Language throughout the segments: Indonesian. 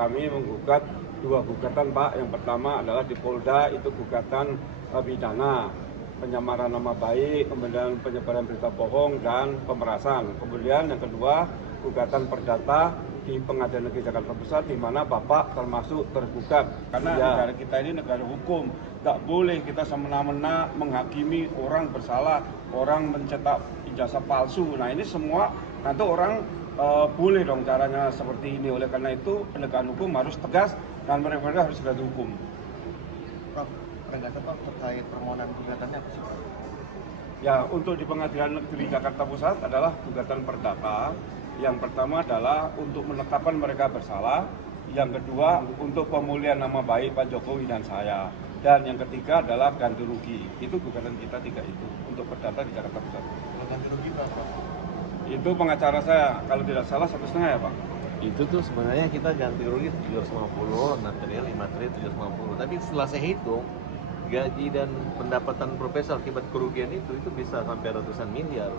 kami menggugat dua gugatan, Pak. Yang pertama adalah di Polda, itu gugatan pidana, penyamaran nama baik, kemudian penyebaran berita bohong, dan pemerasan. Kemudian yang kedua, gugatan perdata di Pengadilan Negeri Jakarta Pusat, di mana Bapak termasuk tergugat. Karena negara kita ini negara hukum, tak boleh kita semena-mena menghakimi orang bersalah, orang mencetak ijazah palsu. Nah ini semua nanti orang boleh dong caranya seperti ini. Oleh karena itu penegakan hukum harus tegas dan mereka harus segera dihukum. Prof, penegasan Pak terkait permohonan gugatannya apa sih Pak? Ya, untuk di Pengadilan Negeri Jakarta Pusat adalah gugatan perdata. Yang pertama adalah untuk menetapkan mereka bersalah. Yang kedua untuk pemulihan nama baik Pak Jokowi dan saya. Dan yang ketiga adalah ganti rugi. Itu gugatan kita tiga itu untuk perdata di Jakarta Pusat. Kalau ganti rugi berapa? Itu pengacara saya, kalau tidak salah 1,5 ya Pak. Itu tuh sebenarnya kita ganti rugi 750, material 5 triliun 750. Tapi setelah saya hitung, gaji dan pendapatan profesor akibat kerugian itu bisa sampai ratusan miliar.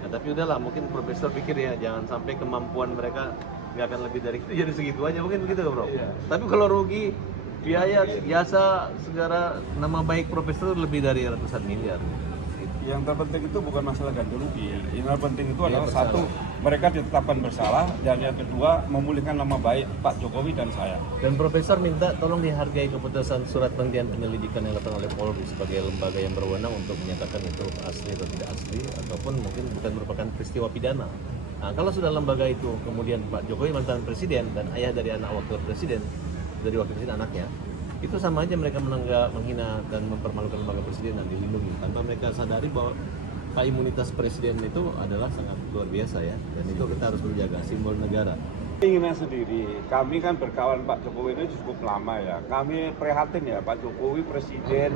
Nah, tapi udahlah, mungkin profesor pikir ya jangan sampai kemampuan mereka nggak akan lebih dari itu, jadi segitu aja, mungkin begitu Bro. Iya. Tapi kalau rugi biaya jasa segala nama baik profesor lebih dari ratusan miliar. Yang terpenting itu bukan masalah ganti rugi. Yang terpenting itu adalah satu, mereka ditetapkan bersalah, dan yang kedua memulihkan nama baik Pak Jokowi dan saya. Dan Profesor minta tolong dihargai keputusan surat penghentian penyelidikan yang dilakukan oleh Polri sebagai lembaga yang berwenang untuk menyatakan itu asli atau tidak asli, ataupun mungkin bukan merupakan peristiwa pidana. Nah, kalau sudah lembaga itu kemudian Pak Jokowi mantan presiden dan ayah dari anak wakil presiden, dari wakil presiden anaknya, itu sama aja mereka menghina dan mempermalukan lembaga presiden dan dilindungi tanpa mereka sadari bahwa imunitas presiden itu adalah sangat luar biasa ya, dan itu kita harus menjaga simbol negara. Inginnya sendiri, kami kan berkawan Pak Jokowi ini cukup lama ya. Kami prihatin ya, Pak Jokowi presiden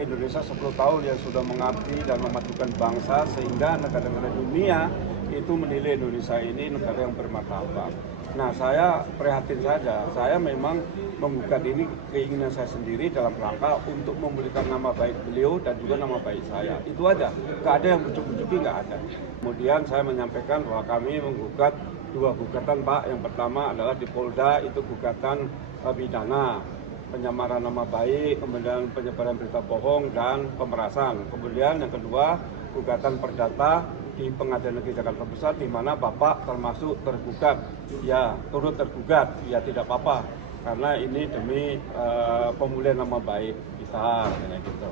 Indonesia 10 tahun yang sudah mengabdi dan memajukan bangsa, sehingga negara-negara dunia itu menilai Indonesia ini negara yang bermartabat. Nah, saya prihatin saja. Saya memang menggugat ini keinginan saya sendiri dalam rangka untuk memulihkan nama baik beliau dan juga nama baik saya. Itu aja. Nggak ada yang bujuk-bujuki, nggak ada. Kemudian saya menyampaikan bahwa kami menggugat dua gugatan, Pak. Yang pertama adalah di Polda, itu gugatan pidana, penyamaran nama baik, kemudian penyebaran berita bohong, dan pemerasan. Kemudian yang kedua, gugatan perdata di Pengadilan Negeri Jakarta Pusat, di mana Bapak termasuk tergugat. Ya, turut tergugat, ya tidak apa-apa, karena ini demi pemulihan nama baik kita, kayak gitu.